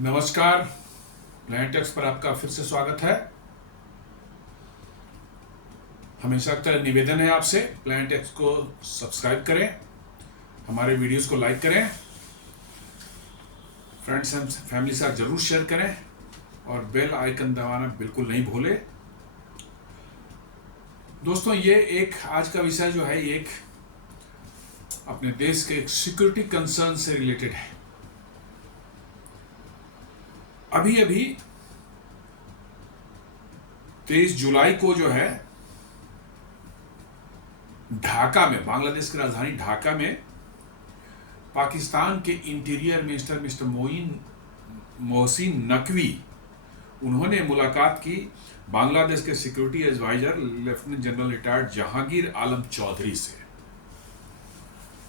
नमस्कार। Plan takes पर आपका फिर से स्वागत है। हमेशा की तरह निवेदन है आपसे, प्लान टेक्स को सब्सक्राइब करें, हमारे वीडियोस को लाइक करें, फ्रेंड्स एंड फैमिली के साथ जरूर शेयर करें और बेल आइकन दबाना बिल्कुल नहीं भूलें। दोस्तों, ये एक आज का विषय जो है एक अपने देश के एक सिक्योरिटी कंसर्न से रिलेटेड है। अभी अभी 23 जुलाई को जो है ढाका में, बांग्लादेश की राजधानी ढाका में, पाकिस्तान के interior minister mister Mohsin Naqvi, उन्होंने मुलाकात की बांग्लादेश के security adviser lieutenant general retired Jahangir Alam Chowdhury से,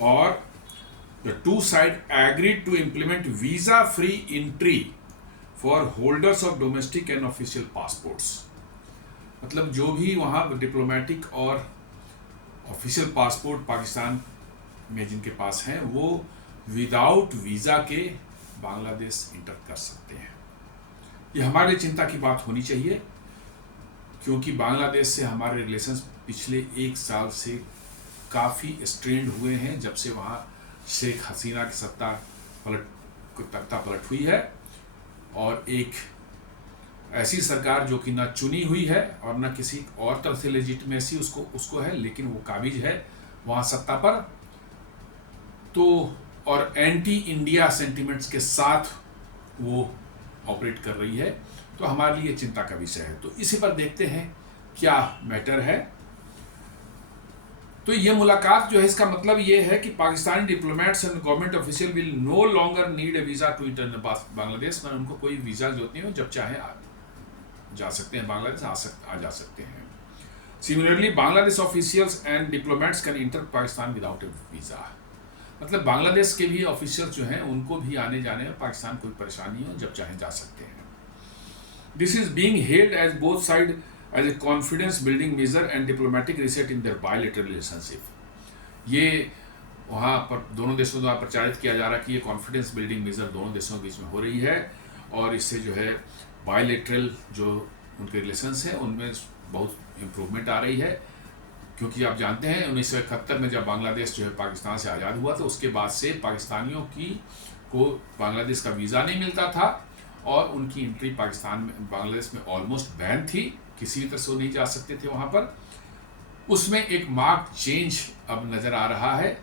और the two side agreed to implement visa free entry for holders of domestic and official passports. मतलब जो भी वहाँ डिप्लोमेटिक और ऑफिशियल पासपोर्ट पाकिस्तान में जिनके पास हैं, वो विदाउट वीज़ा के बांग्लादेश इंटर कर सकते हैं। ये हमारे लिए चिंता की बात होनी चाहिए, क्योंकि बांग्लादेश से हमारे रिलेशंस पिछले एक साल से काफ़ी स्ट्रेंड हुए हैं, जब से वहाँ शेख हसीना की तख्ता पलट हुई है और एक ऐसी सरकार जो कि ना चुनी हुई है और ना किसी और तरह से लेजिटिमेसी उसको है, लेकिन वो काबिज है वहाँ सत्ता पर, तो और एंटी इंडिया सेंटिमेंट्स के साथ वो ऑपरेट कर रही है। तो हमारे लिए चिंता का विषय है। तो इसी पर देखते हैं क्या मैटर है। तो ये मुलाकात जो है, इसका मतलब ये है कि Pakistani diplomats and government official will no longer need a visa to enter Bangladesh. में उनको कोई वीज़ा जरूरत नहीं हो, जब चाहे जा सकते हैं बांग्लादेश, आ जा सकते हैं। Similarly Bangladesh officials and diplomats can inter Pakistan without A visa. मतलब बांग्लादेश के भी ऑफिशियल्स जो हैं, उनको भी आने जाने में पाकिस्तान कोई परेशानी हो, जब चाहे जा सकते हैं। This is being held as both side as a confidence building measure and diplomatic reset in their bilateral relationship. ये वहाँ पर दोनों देशों द्वारा प्रचारित किया जा रहा है कि ये कॉन्फिडेंस बिल्डिंग मेजर दोनों देशों के बीच में हो रही है, और इससे जो है बायलैटरल जो उनके रिलेशंस हैं उनमें बहुत इम्प्रूवमेंट आ रही है। क्योंकि आप जानते हैं 1971 में जब बांग्लादेश जो है पाकिस्तान से आज़ाद हुआ, तो उसके बाद से पाकिस्तानियों को बांग्लादेश का वीज़ा नहीं मिलता था और उनकी एंट्री पाकिस्तान में, बांग्लादेश में ऑलमोस्ट बैन थी, किसी भी तरह से वो नहीं जा सकते थे वहाँ पर। उसमें एक मार्क चेंज अब नज़र आ रहा है,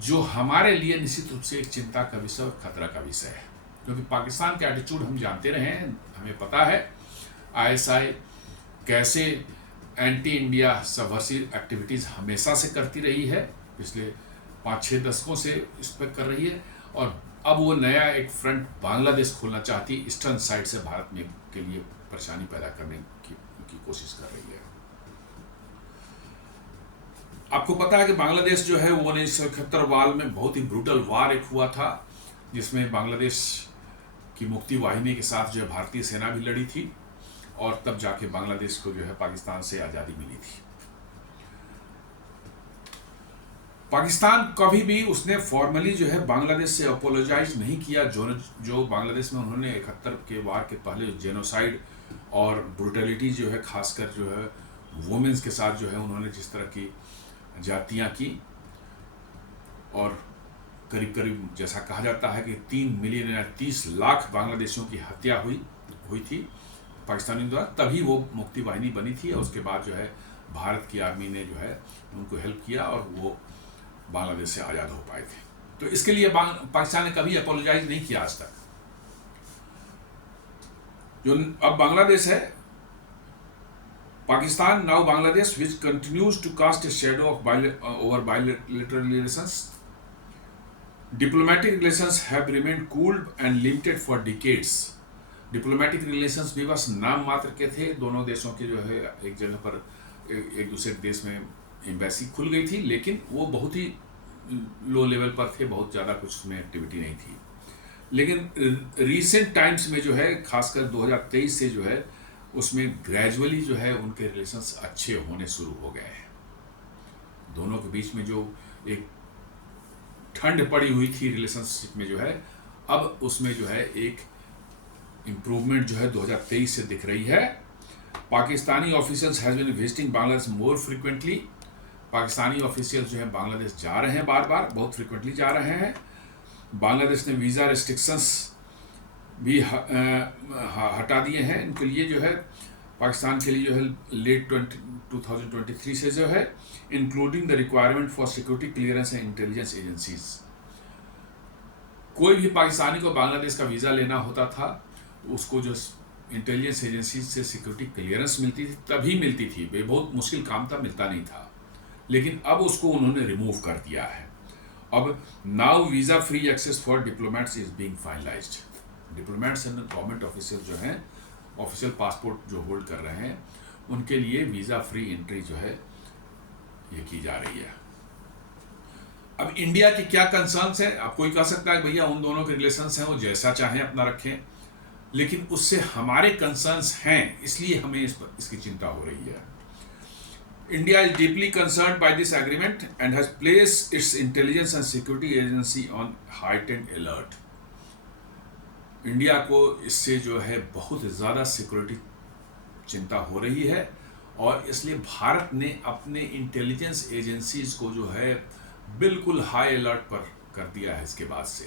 जो हमारे लिए निश्चित रूप से एक चिंता का विषय और खतरा का विषय है। क्योंकि पाकिस्तान का एटीट्यूड हम जानते रहे हैं, हमें पता है आईएसआई कैसे एंटी इंडिया सबवर्सिव एक्टिविटीज़ हमेशा से करती रही है, पिछले 5-6 दशकों से इस पर कर रही है, और अब वो नया एक फ्रंट बांग्लादेश खोलना चाहती, ईस्टर्न साइड से भारत में के लिए परेशानी पैदा करने की कोशिश कर रही है। आपको पता है कि बांग्लादेश जो है वो 1971 वाल में बहुत ही ब्रूटल वार एक हुआ था, जिसमें बांग्लादेश की मुक्ति वाहिनी के साथ जो है भारतीय सेना भी लड़ी थी, और तब जाके बांग्लादेश को जो है पाकिस्तान से आज़ादी मिली थी। पाकिस्तान कभी भी उसने फॉर्मली जो है बांग्लादेश से अपोलोजाइज नहीं किया, जो बांग्लादेश में उन्होंने 71 के वार के पहले जेनोसाइड और ब्रूटलिटी जो है, खासकर जो है वुमेन्स के साथ जो है उन्होंने जिस तरह की जातियाँ की, और करीब करीब जैसा कहा जाता है कि 3 मिलियन या 30 लाख बांग्लादेशियों की हत्या हुई थी पाकिस्तानियों द्वारा, तभी वो मुक्ति वाहिनी बनी थी। और उसके बाद जो है भारत की आर्मी ने जो है उनको हेल्प किया और वो बांग्लादेश से आज़ाद हो पाए थे। तो इसके लिए पाकिस्तान ने कभी अपोलोजाइज नहीं किया आज तक। जो अब बांग्लादेश है, Pakistan now Bangladesh which continues to cast a shadow of over bilateral relations. Diplomatic relations have remained cooled and limited for decades. Diplomatic relations भी बस नाम मात्र के थे, दोनों देशों के जो है एक जगह पर एक दूसरे देश में एम्बेसी खुल गई थी, लेकिन वो बहुत ही लो लेवल पर थे, बहुत ज़्यादा कुछ उसमें एक्टिविटी नहीं थी। लेकिन रीसेंट टाइम्स में जो है, खासकर 2023 से जो है, उसमें ग्रेजुअली जो है उनके रिलेशंस अच्छे होने शुरू हो गए हैं। दोनों के बीच में जो एक ठंड पड़ी हुई थी रिलेशनशिप में जो है, अब उसमें जो है एक इम्प्रूवमेंट जो है 2023 से दिख रही है। Pakistani officials has been visiting Bangladesh more frequently. Pakistani officials जो है बांग्लादेश जा रहे हैं, बार बार बहुत फ्रिक्वेंटली जा रहे हैं। बांग्लादेश ने वीज़ा रिस्ट्रिक्शंस भी हटा दिए हैं इनके लिए, जो है पाकिस्तान के लिए जो है लेट 2023 से जो है, including the requirement for security clearance and intelligence agencies. कोई भी पाकिस्तानी को बांग्लादेश का वीज़ा लेना होता था, उसको जो इंटेलिजेंस एजेंसीज से सिक्योरिटी क्लियरेंस मिलती थी तभी मिलती थी, वे बहुत मुश्किल काम था, मिलता नहीं था। लेकिन अब उसको उन्होंने रिमूव कर दिया है। अब now visa free access for diplomats is being finalised. Diplomats and government officer जो हैं, ऑफिशियल पासपोर्ट जो होल्ड कर रहे हैं, उनके लिए वीज़ा फ्री एंट्री जो है ये की जा रही है। अब इंडिया के क्या कंसर्न्स हैं? अब कोई कह सकता है भैया उन दोनों के रिलेशंस हैं, वो जैसा चाहें अपना रखें, लेकिन उससे हमारे कंसर्न्स हैं, इसलिए हमें इसकी चिंता हो रही है। India is deeply concerned by this agreement and has placed its intelligence and security agency on heightened alert. India को इससे जो है बहुत ज़्यादा सिक्योरिटी चिंता हो रही है, और इसलिए भारत ने अपने इंटेलिजेंस एजेंसीज को जो है बिल्कुल हाई अलर्ट पर कर दिया है इसके बाद से।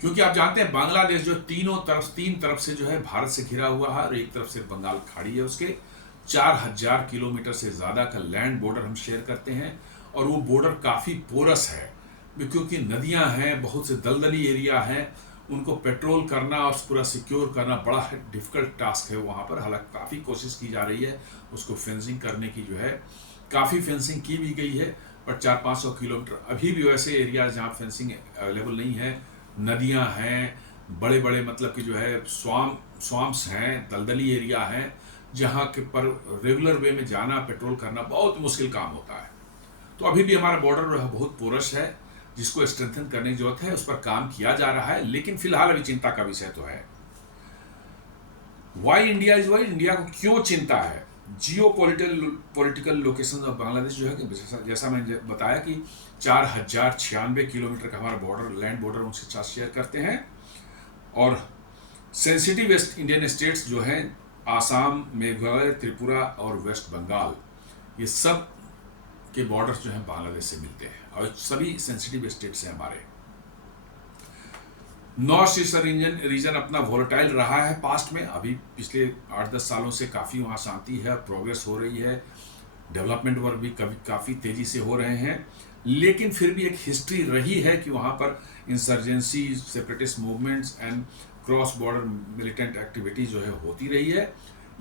क्योंकि आप जानते हैं बांग्लादेश जो तीन तरफ से जो है भारत से घिरा हुआ है, और एक तरफ से बंगाल खाड़ी है, उसके 4000 किलोमीटर से ज़्यादा का लैंड बॉर्डर हम शेयर करते हैं, और वो बॉर्डर काफ़ी पोरस है, क्योंकि नदियां हैं, बहुत से दलदली एरिया हैं, उनको पेट्रोल करना और पूरा सिक्योर करना बड़ा डिफ़िकल्ट टास्क है वहाँ पर। हालांकि काफ़ी कोशिश की जा रही है उसको फेंसिंग करने की, जो है काफ़ी फेंसिंग की भी गई है, पर 400-500 किलोमीटर अभी भी वैसे एरिया जहाँ फेंसिंग अवेलेबल नहीं है। नदियाँ हैं, बड़े बड़े मतलब कि जो है स्वाम्स हैं, दलदली एरिया हैं, जहाँ के पर रेगुलर वे में जाना, पेट्रोल करना बहुत मुश्किल काम होता है। तो अभी भी हमारा बॉर्डर बहुत पोरस है, जिसको स्ट्रेंथन करने की जरूरत है, उस पर काम किया जा रहा है, लेकिन फिलहाल अभी चिंता का विषय तो है। Why India is why, India को क्यों चिंता है? Geopolitical location of Bangladesh जो है, जैसा मैंने बताया कि 4096 किलोमीटर का हमारा बॉर्डर, लैंड बॉर्डर उनसे साथ शेयर करते हैं, और सेंसिटिव वेस्ट इंडियन स्टेट्स जो हैं आसाम, मेघालय, त्रिपुरा और वेस्ट बंगाल, ये सब के बॉर्डर्स जो हैं बांग्लादेश से मिलते हैं, और सभी सेंसिटिव स्टेट्स हैं हमारे। नॉर्थ ईस्टर्न रीजन अपना वोलेटाइल रहा है पास्ट में, अभी पिछले 8-10 सालों से काफ़ी वहाँ शांति है, प्रोग्रेस हो रही है, डेवलपमेंट वर्क भी काफ़ी तेज़ी से हो रहे हैं, लेकिन फिर भी एक हिस्ट्री रही है कि वहाँ पर insurgency, separatist movements and cross border militant activity जो है होती रही है।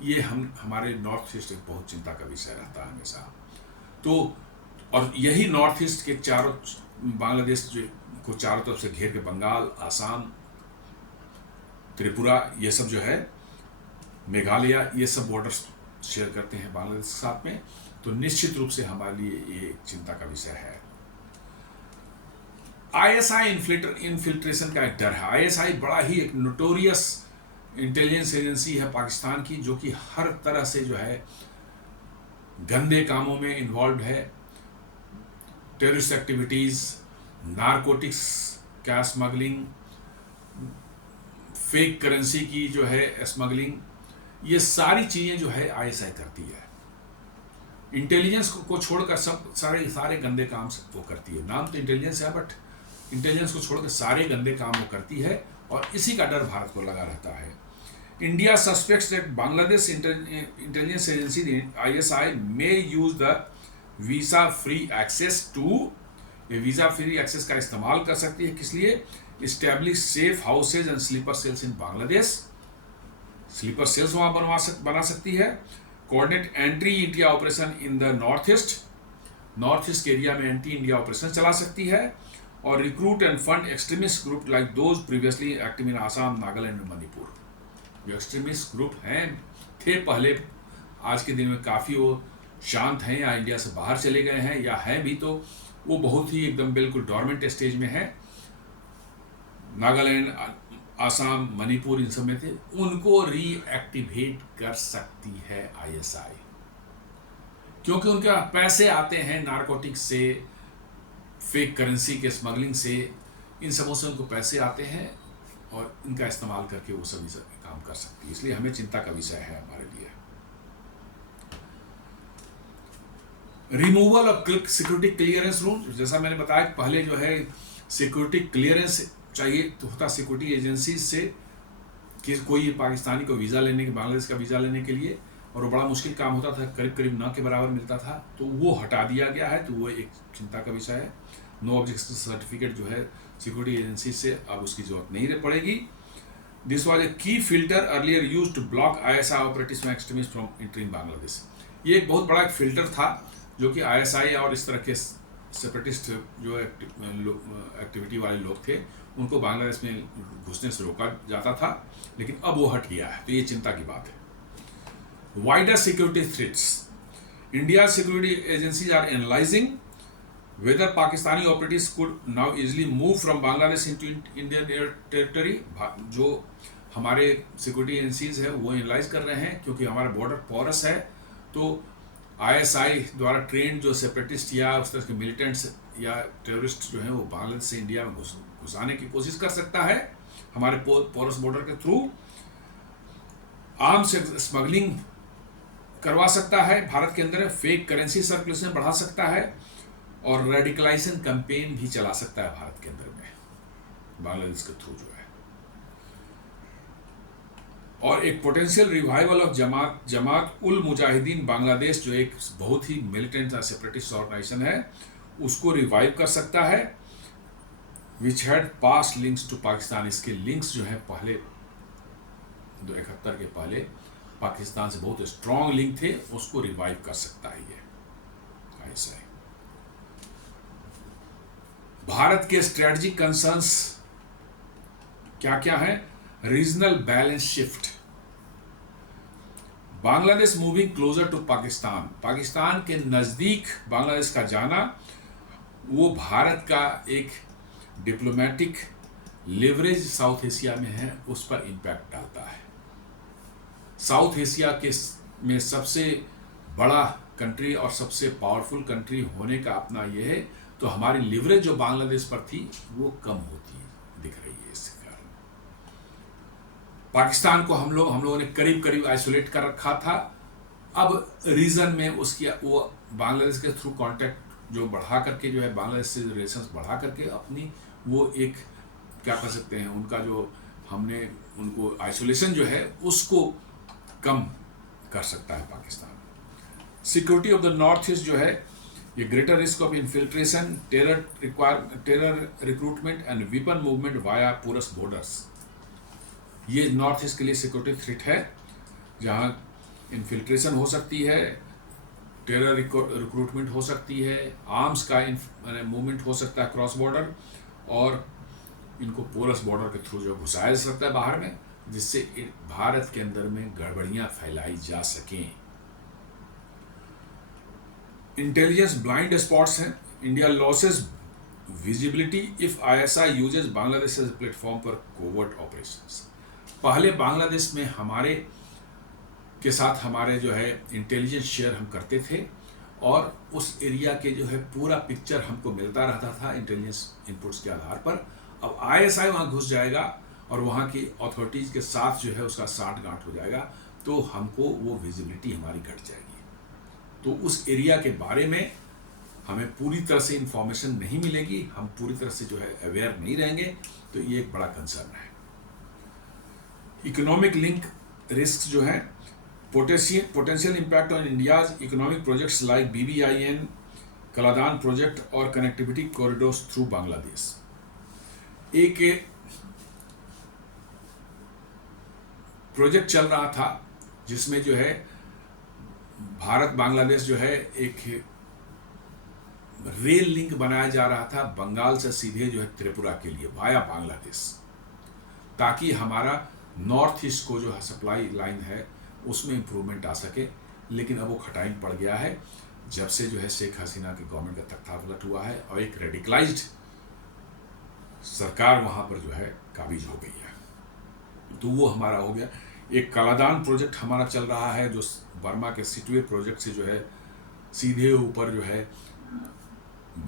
ये हमारे नॉर्थ ईस्ट एक बहुत चिंता का विषय रहता है हमेशा। तो और यही नॉर्थ ईस्ट के चारों, बांग्लादेश जो को चारों तरफ से घेर के बंगाल, आसाम, त्रिपुरा, ये सब जो है, मेघालय, ये सब बॉर्डर्स शेयर करते हैं बांग्लादेश के साथ में। तो निश्चित रूप से हमारे लिए ये चिंता का विषय है। आईएसआई इन्फिल्ट्रेशन का एक डर है। आईएसआई बड़ा ही एक नोटोरियस इंटेलिजेंस एजेंसी है पाकिस्तान की, जो कि हर तरह से जो है गंदे कामों में इन्वॉल्व है, टेररिस्ट एक्टिविटीज़, नारकोटिक्स का स्मगलिंग, फेक करेंसी की जो है स्मगलिंग, ये सारी चीज़ें जो है आईएसआई करती है। इंटेलिजेंस को छोड़कर सब सारे गंदे काम वो करती है। नाम तो इंटेलिजेंस है, बट इंटेलिजेंस को छोड़कर सारे गंदे काम वो करती है, और इसी का डर भारत को लगा रहता है। India suspects that Bangladesh intelligence agency ISI may use the visa free access to, ये वीज़ा फ्री एक्सेस का इस्तेमाल कर सकती है, किस लिए? Establish safe houses and sleeper cells in Bangladesh, sleeper cells वहाँ बना सकती है। Coordinate anti India operation in the north east के एरिया में एंटी इंडिया ऑपरेशन चला सकती है, और recruit and fund extremist group like those previously active in Assam, Nagaland and Manipur. जो एक्सट्रीमिस्ट ग्रुप हैं, थे पहले, आज के दिन में काफ़ी वो शांत हैं, या इंडिया से बाहर चले गए हैं, या हैं भी तो वो बहुत ही एकदम बिल्कुल डॉर्मेंट स्टेज में है। नागालैंड, आसाम, मणिपुर, इन सब में थे, उनको रीएक्टिवेट कर सकती है आईएसआई, क्योंकि उनके पैसे आते हैं नारकोटिक्स से, फेक करेंसी के स्मगलिंग से, इन सबों से उनको पैसे आते हैं, और इनका इस्तेमाल करके वो सभी काम कर सकती है, इसलिए हमें चिंता का विषय है हमारे लिए। Removal of security clearance rule, जैसा मैंने बताया पहले जो है सिक्योरिटी क्लियरेंस चाहिए तो होता सिक्योरिटी एजेंसी से कि कोई पाकिस्तानी को वीज़ा लेने के, बांग्लादेश का वीज़ा लेने के लिए, और वो बड़ा मुश्किल काम होता था, करीब करीब न के बराबर मिलता था, तो वो हटा दिया गया है, तो वो एक चिंता का विषय है। नो ऑब्जेक्शन सर्टिफिकेट जो है सिक्योरिटी एजेंसी से अब उसकी जरूरत नहीं पड़ेगी। This was a key filter earlier use to block ISI operatives and extremist from entering Bangladesh. ये एक बहुत बड़ा फिल्टर था जो कि ISI और इस तरह के सेपरेटिस्ट जो एक्टिविटी वाले लोग थे उनको बांग्लादेश में घुसने से रोका जाता था, लेकिन अब वो हट गया है, तो ये चिंता की बात है। Wider security threats, India security agencies are analysing whether Pakistani operatives could now easily move from Bangladesh into Indian territory। जो हमारे सिक्योरिटी एजेंसीज है वो एनालाइज कर रहे हैं, क्योंकि हमारा बॉर्डर पोरस है, तो ISI द्वारा ट्रेन जो सेपरेटिस्ट या उस तरह के मिलिटेंट्स या टेररिस्ट जो हैं वो बांग्लादेश से इंडिया में घुसाने की कोशिश कर सकता है हमारे पोरस बॉर्डर के थ्रू। आर्म्स स्मगलिंग करवा सकता है भारत के अंदर, फेक करेंसी सर्कुलेशन बढ़ा सकता है, और रेडिकलाइजेशन कैंपेन भी चला सकता है भारत के अंदर में बांग्लादेश के थ्रू जो है। और एक potential revival of Jamaat ul Mujahideen Bangladesh, जो एक बहुत ही मिलिटेंट सेपरेटिस्ट ऑर्गेनाइजेशन है, उसको रिवाइव कर सकता है, which had past links to Pakistan. इसके लिंक्स जो है पहले 1971 के पहले पाकिस्तान से बहुत स्ट्रॉन्ग लिंक थे, उसको रिवाइव कर सकता है ये ऐसा है। भारत के स्ट्रेटजिक कंसर्न्स क्या क्या है? Regional balance shift, Bangladesh moving closer to Pakistan, Pakistan के नजदीक बांग्लादेश का जाना, वो भारत का एक डिप्लोमेटिक लेवरेज साउथ एशिया में है, उस पर इंपैक्ट डालता है। साउथ एशिया के में सबसे बड़ा कंट्री और सबसे पावरफुल कंट्री होने का अपना ये है, तो हमारी लिवरेज जो बांग्लादेश पर थी वो कम होती दिख रही है। इसके कारण पाकिस्तान को हम लोगों ने करीब करीब आइसोलेट कर रखा था, अब रीजन में उसकी वो बांग्लादेश के थ्रू कांटेक्ट जो बढ़ा करके जो है बांग्लादेश से रिलेशंस बढ़ा करके अपनी वो एक क्या कर सकते हैं, उनका जो हमने उनको आइसोलेशन जो है उसको कम कर सकता है Pakistan. Security of the north east जो है, ये greater risk of infiltration, terror recruitment and weapon movement via porous borders, ये नॉर्थ ईस्ट के लिए सिक्योरिटी थ्रेट है, जहां इन्फिल्ट्रेशन हो सकती है, टेरर रिक्रूटमेंट हो सकती है, आर्म्स का मूवमेंट हो सकता है क्रॉस बॉर्डर, और इनको पोरस बॉर्डर के थ्रू जो घुसाया जा सकता है बाहर में, जिससे भारत के अंदर में गड़बड़ियां फैलाई जा सकें। इंटेलिजेंस ब्लाइंड स्पॉट्स हैं, India losses visibility if ISI uses Bangladesh as platform पर कोवर्ट ऑपरेशंस। पहले बांग्लादेश में हमारे के साथ हमारे जो है इंटेलिजेंस शेयर हम करते थे, और उस एरिया के जो है पूरा पिक्चर हमको मिलता रहता था इंटेलिजेंस इनपुट्स के आधार पर। अब ISI वहाँ घुस जाएगा और वहाँ की अथॉरिटीज़ के साथ जो है उसका साठगांठ हो जाएगा, तो हमको वो विजिबिलिटी हमारी घट जाएगी, तो उस एरिया के बारे में हमें पूरी तरह से इंफॉर्मेशन नहीं मिलेगी, हम पूरी तरह से जो है अवेयर नहीं रहेंगे, तो ये एक बड़ा कंसर्न है। इकोनॉमिक लिंक रिस्क जो है, potential impact on India's economic projects like BBIN, Kaladan project और कनेक्टिविटी कॉरिडोर्स थ्रू बांग्लादेश। एक प्रोजेक्ट चल रहा था जिसमें जो है भारत बांग्लादेश जो है एक रेल लिंक बनाया जा रहा था बंगाल से सीधे जो है त्रिपुरा के लिए वाया बांग्लादेश, ताकि हमारा नॉर्थ ईस्ट को जो है सप्लाई लाइन है उसमें इंप्रूवमेंट आ सके। लेकिन अब वो खटाई पड़ गया है जब से जो है शेख हसीना की गवर्नमेंट का तख्तापलट हुआ है और एक रेडिकलाइज्ड सरकार वहाँ पर जो है काबिज हो गई है, तो वो हमारा हो गया। एक कलादान प्रोजेक्ट हमारा चल रहा है जो बर्मा के सिटवे प्रोजेक्ट से जो है सीधे ऊपर जो है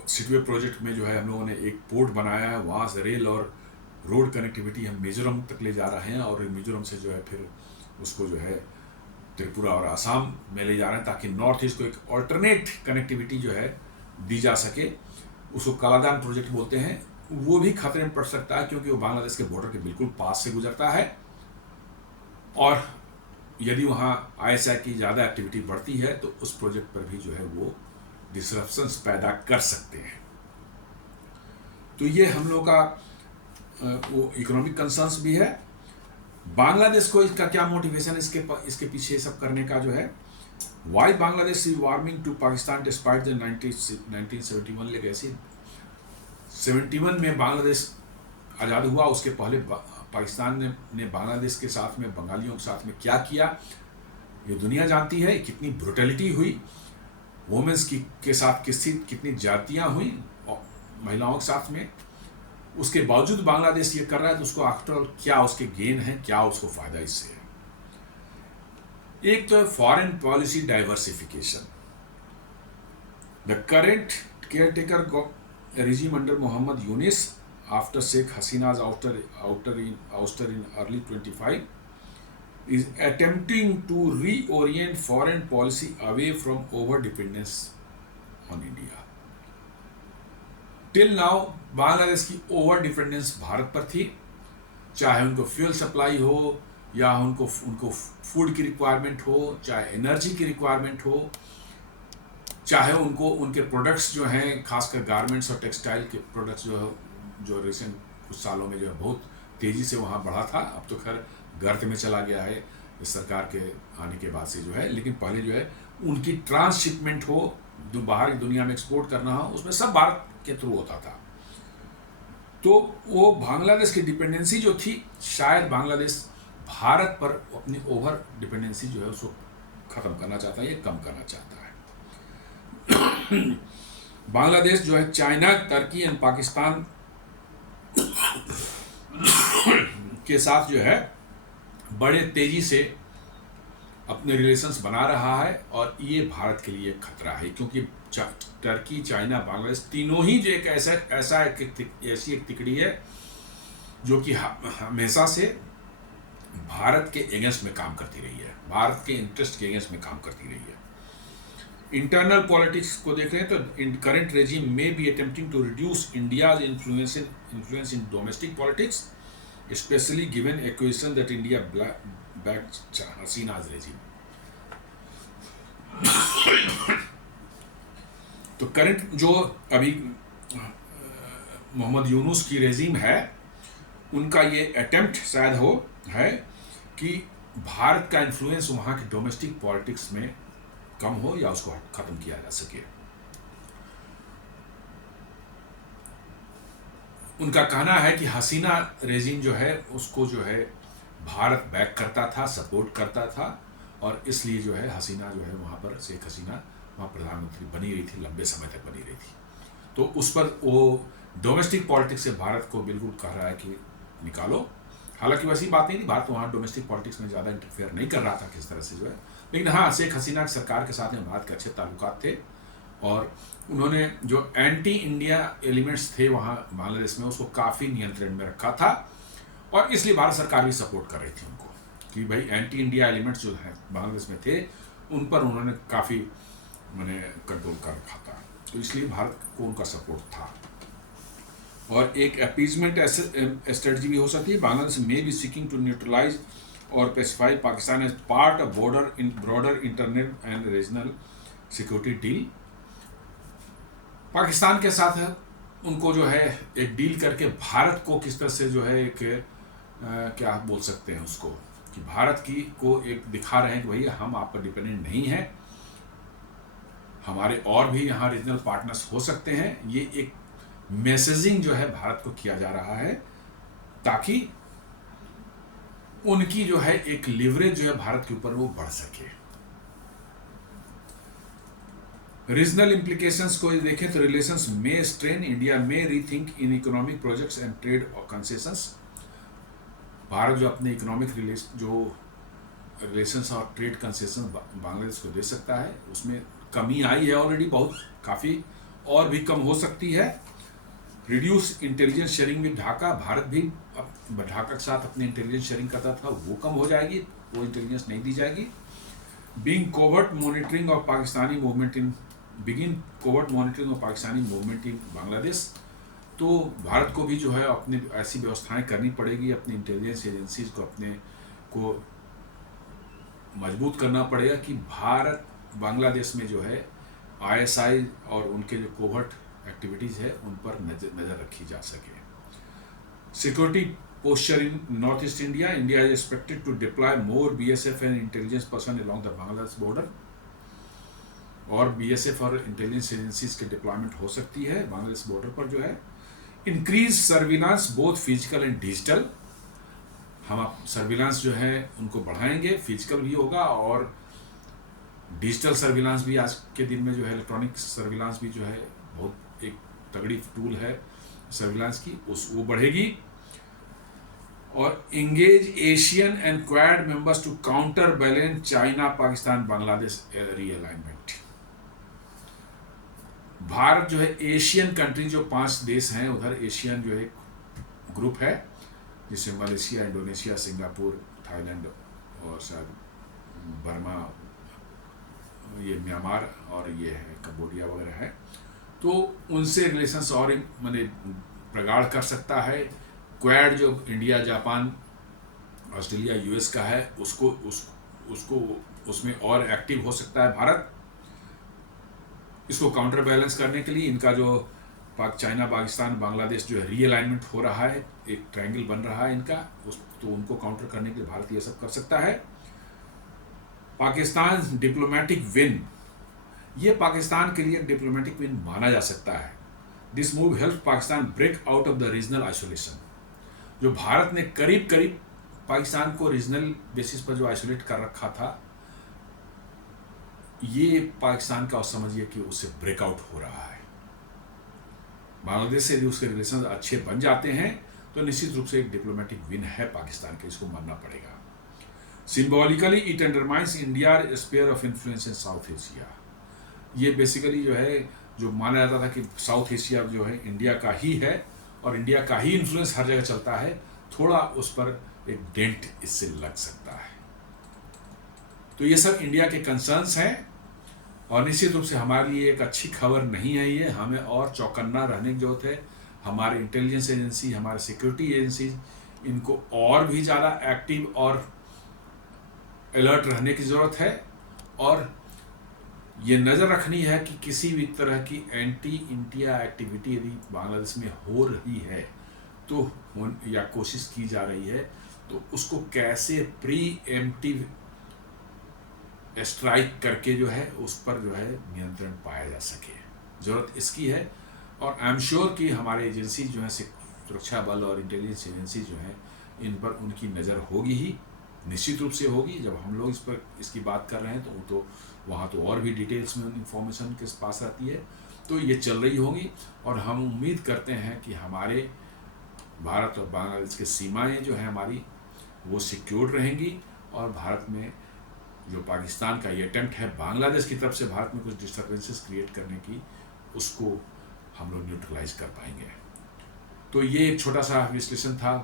सिटवे प्रोजेक्ट में जो है हम लोगों ने एक पोर्ट बनाया है, वहाँ से रेल और रोड कनेक्टिविटी हम मिजोरम तक ले जा रहे हैं, और मिजोरम से जो है फिर उसको जो है त्रिपुरा और आसाम में ले जा रहे हैं, ताकि नॉर्थ ईस्ट को एक ऑल्टरनेट कनेक्टिविटी जो है दी जा सके। उसको कालादान प्रोजेक्ट बोलते हैं। वो भी खतरे में पड़ सकता है, क्योंकि वो बांग्लादेश के बॉर्डर के बिल्कुल पास से गुजरता है, और यदि वहाँ ISI की ज़्यादा एक्टिविटी बढ़ती है तो उस प्रोजेक्ट पर भी जो है वो डिसरप्शंस पैदा कर सकते हैं। तो ये हम लोग का वो इकोनॉमिक कंसर्न्स भी है। बांग्लादेश को इसका क्या मोटिवेशन इसके पीछे सब करने का जो है, why Bangladesh is warming to Pakistan despite the 1971 legacy. 71 में बांग्लादेश आज़ाद हुआ, उसके पहले पाकिस्तान ने बांग्लादेश के साथ में, बंगालियों के साथ में क्या किया ये दुनिया जानती है। कितनी ब्रुटलिटी हुई वुमेन्स के साथ, कितनी जातियाँ हुई महिलाओं के साथ में। उसके बावजूद बांग्लादेश ये कर रहा है, तो उसको आफ्टर ऑल क्या उसके गेन है, क्या उसको फ़ायदा इससे है। एक तो है foreign policy diversification. The current caretaker regime under Mohammad Yunus after Sheikh Hasina's ouster in early 25 is attempting to reorient foreign policy away from over dependence on India. Till now Bangladesh की ओवर डिपेंडेंस भारत पर थी, चाहे उनको fuel supply हो, या उनको food की requirement हो, चाहे एनर्जी की रिक्वायरमेंट हो, चाहे उनको उनके प्रोडक्ट्स जो हैं, खासकर गारमेंट्स और टेक्सटाइल के प्रोडक्ट्स जो रिसेंट कुछ सालों में जो है बहुत तेज़ी से वहाँ बढ़ा था, अब तो खैर गर्त में चला गया है इस सरकार के आने के बाद से जो है। लेकिन पहले जो है उनकी ट्रांसशिपमेंट हो, जो बाहर की दुनिया में एक्सपोर्ट करना हो, उसमें सब भारत के थ्रू होता था। तो वो बांग्लादेश की डिपेंडेंसी जो थी, शायद बांग्लादेश भारत पर अपनी ओवर डिपेंडेंसी जो है उसको ख़त्म करना चाहता है या कम करना चाहता है। बांग्लादेश जो है चाइना, तुर्की एंड पाकिस्तान के साथ जो है बड़े तेजी से अपने रिलेशंस बना रहा है, और ये भारत के लिए खतरा है, क्योंकि तुर्की, चाइना, बांग्लादेश तीनों ही जो एक ऐसी एक तिकड़ी है जो कि हमेशा से भारत के अगेंस्ट में काम करती रही है, भारत के इंटरेस्ट के अगेंस्ट में काम करती रही है। इंटरनल पॉलिटिक्स को देख रहे हैं तो करंट रेजिम में be attempting to reduce India's influence in domestic politics, especially given equation that India backed Hasina's regime. तो करंट जो अभी मोहम्मद यूनुस की रेजिम है, उनका ये अटेम्प्ट शायद है कि भारत का इन्फ्लुएंस वहाँ के डोमेस्टिक पॉलिटिक्स में कम हो या उसको खत्म किया जा सके। उनका कहना है कि हसीना रेजिम जो है उसको जो है भारत बैक करता था, सपोर्ट करता था, और इसलिए जो है हसीना जो है वहाँ पर, शेख हसीना वहाँ प्रधानमंत्री बनी रही थी, लंबे समय तक बनी रही थी। तो उस पर वो डोमेस्टिक पॉलिटिक्स से भारत को बिल्कुल कह रहा है कि निकालो। हालांकि वैसी बात नहीं थी, भारत वहाँ डोमेस्टिक पॉलिटिक्स में ज़्यादा इंटरफेयर नहीं कर रहा था किस तरह से जो है, लेकिन हाँ, शेख हसीना की सरकार के साथ में भारत के अच्छे ताल्लुकात थे, और उन्होंने जो एंटी इंडिया एलिमेंट्स थे वहाँ बांग्लादेश में उसको काफ़ी नियंत्रण में रखा था, और इसलिए भारत सरकार भी सपोर्ट कर रही थी उनको कि भाई एंटी इंडिया एलिमेंट्स जो हैं बांग्लादेश में थे उन पर उन्होंने काफ़ी कंट्रोल कर रखा था, तो इसलिए भारत को उनका सपोर्ट था। और एक अपीजमेंट स्ट्रेटजी भी हो सकती है। बांग्लादेश में बी सीकिंग टू न्यूट्रलाइज और pacify Pakistan as part of broader internal and regional security deal. Pakistan के साथ उनको जो है एक डील करके भारत को किस तरह से जो है एक क्या बोल सकते हैं उसको, कि भारत की को एक दिखा रहे हैं कि भैया हम आप पर डिपेंडेंट नहीं हैं, हमारे और भी यहाँ रीजनल पार्टनर्स हो सकते हैं। ये एक मैसेजिंग जो है भारत को किया जा रहा है, ताकि उनकी जो है एक लिवरेज जो है भारत के ऊपर वो बढ़ सके। रीजनल इम्प्लीकेशंस को देखें तो रिलेशंस में स्ट्रेन, इंडिया में rethink in economic projects and trade concessions. Bharat जो अपने इकोनॉमिक रिलेशंस और ट्रेड कंसेशन बांग्लादेश को दे सकता है, उसमें कमी आई है ऑलरेडी बहुत, काफ़ी और भी कम हो सकती है। Reduce intelligence sharing with Dhaka, Bharat भी ढाका के साथ अपने इंटेलिजेंस शेयरिंग करता था, वो कम हो जाएगी, वो इंटेलिजेंस नहीं दी जाएगी। Begin covert monitoring of Pakistani movement in Bangladesh, तो भारत को भी जो है अपनी ऐसी व्यवस्थाएं करनी पड़ेगी, अपनी इंटेलिजेंस एजेंसीज को अपने को मजबूत करना पड़ेगा कि भारत बांग्लादेश में जो है ISI और उनके जो कोवर्ट एक्टिविटीज़ है उन पर नज़र रखी जा सके। Security posture in north east India, India is expected to deploy more BSF and intelligence person along the Bangladesh border, और BSF और इंटेलिजेंस एजेंसीज के डिप्लॉयमेंट हो सकती है बांग्लादेश बॉर्डर पर जो है। Increase surveillance both physical and digital, हम सर्विलांस जो है उनको बढ़ाएंगे, फिजिकल भी होगा और डिजिटल सर्विलांस भी। आज के दिन में जो है इलेक्ट्रॉनिक सर्विलांस भी जो है बहुत एक तगड़ी टूल है सर्विलांस की, वो बढ़ेगी। और engage Asian and Quad members to counterbalance China Pakistan Bangladesh realignment. Bharat जो है एशियन कंट्री जो 5 देश हैं उधर एशियन जो है ग्रुप है, जिसमें मलेशिया, इंडोनेशिया, सिंगापुर, थाईलैंड और शायद बर्मा, ये म्यांमार और ये है कंबोडिया वगैरह है, तो उनसे रिलेशंस और माने प्रगाढ़ कर सकता है। क्वाड जो इंडिया, जापान, ऑस्ट्रेलिया, US का है, उसको उसमें और एक्टिव हो सकता है भारत। इसको काउंटर बैलेंस करने के लिए इनका जो चाइना, पाकिस्तान, बांग्लादेश जो है रीअलाइनमेंट हो रहा है, एक ट्रायंगल बन रहा है इनका, तो उनको काउंटर करने के लिए भारत ये सब कर सकता है। पाकिस्तान डिप्लोमेटिक विन, ये पाकिस्तान के लिए डिप्लोमेटिक विन माना जा सकता है। This move help Pakistan break out of the regional isolation, जो भारत ने करीब करीब पाकिस्तान को रीजनल बेसिस पर जो आइसोलेट कर रखा था, ये पाकिस्तान का समझिए कि उससे ब्रेकआउट हो रहा है। बांग्लादेश से यदि उसके रिलेशन अच्छे बन जाते हैं तो निश्चित रूप से एक डिप्लोमेटिक विन है पाकिस्तान के, इसको मानना पड़ेगा। Symbolically it undermines India sphere of influence in south Asia, ये बेसिकली जो है जो माना जाता था कि साउथ एशिया जो है इंडिया का ही है और इंडिया का ही इन्फ्लुएंस हर जगह चलता है, थोड़ा उस पर एक डेंट इससे लग सकता है। तो ये सब इंडिया के कंसर्न्स हैं और निश्चित रूप से हमारे लिए एक अच्छी खबर नहीं है ये, हमें और चौकन्ना रहने की जरूरत है। हमारे इंटेलिजेंस एजेंसी, हमारे सिक्योरिटी एजेंसी, इनको और भी ज़्यादा एक्टिव और अलर्ट रहने की ज़रूरत है और ये नज़र रखनी है कि किसी भी तरह की एंटी इंडिया एक्टिविटी यदि बांग्लादेश में हो रही है तो या कोशिश की जा रही है तो उसको कैसे प्री एम्प्टिव स्ट्राइक करके जो है उस पर जो है नियंत्रण पाया जा सके, ज़रूरत इसकी है। और आई एम श्योर कि हमारे एजेंसी जो है सुरक्षा बल और इंटेलिजेंस एजेंसी जो है इन पर उनकी नज़र होगी ही, निश्चित रूप से होगी। जब हम लोग इस पर इसकी बात कर रहे हैं तो वहाँ तो और भी डिटेल्स में इंफॉर्मेशन के पास रहती है, तो ये चल रही होगी और हम उम्मीद करते हैं कि हमारे भारत और बांग्लादेश की सीमाएं जो है हमारी वो सिक्योर रहेंगी और भारत में जो पाकिस्तान का ये अटेम्प्ट है बांग्लादेश की तरफ से भारत में कुछ डिस्टर्बेंसेस क्रिएट करने की, उसको हम लोग न्यूट्रलाइज कर पाएंगे। तो ये एक छोटा सा विश्लेषण था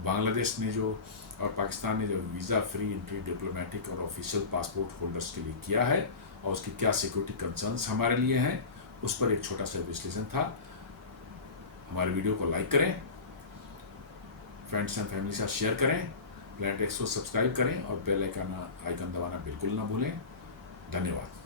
बांग्लादेश ने जो और पाकिस्तान ने जो वीज़ा फ्री एंट्री डिप्लोमेटिक और ऑफिशियल पासपोर्ट होल्डर्स के लिए किया है और उसकी क्या सिक्योरिटी कंसर्न्स हमारे लिए हैं, उस पर एक छोटा सा विश्लेषण था। हमारे वीडियो को लाइक करें, फ्रेंड्स एंड फैमिली के साथ शेयर करें, प्लैनेट एक्स को सब्सक्राइब करें और बेल आइकन दबाना बिल्कुल ना भूलें। धन्यवाद।